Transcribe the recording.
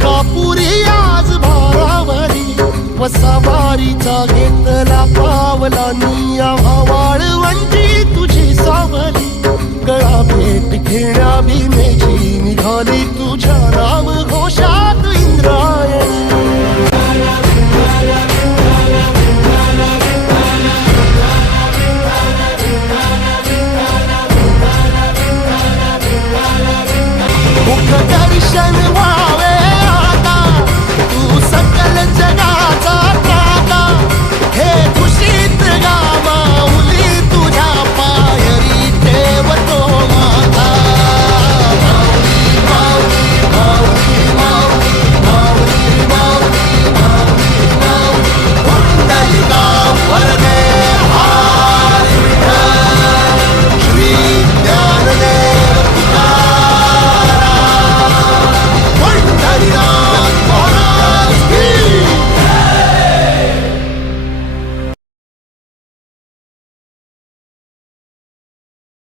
तुळजापुरी आज भारावरी वसावारीचा घेतला पावला निया वाळवंटी तुझी सावली गळा भेट घेण्या भीमेची निघाली तुझ्या नाम घोषात इंद्रायणी मुख दर्शन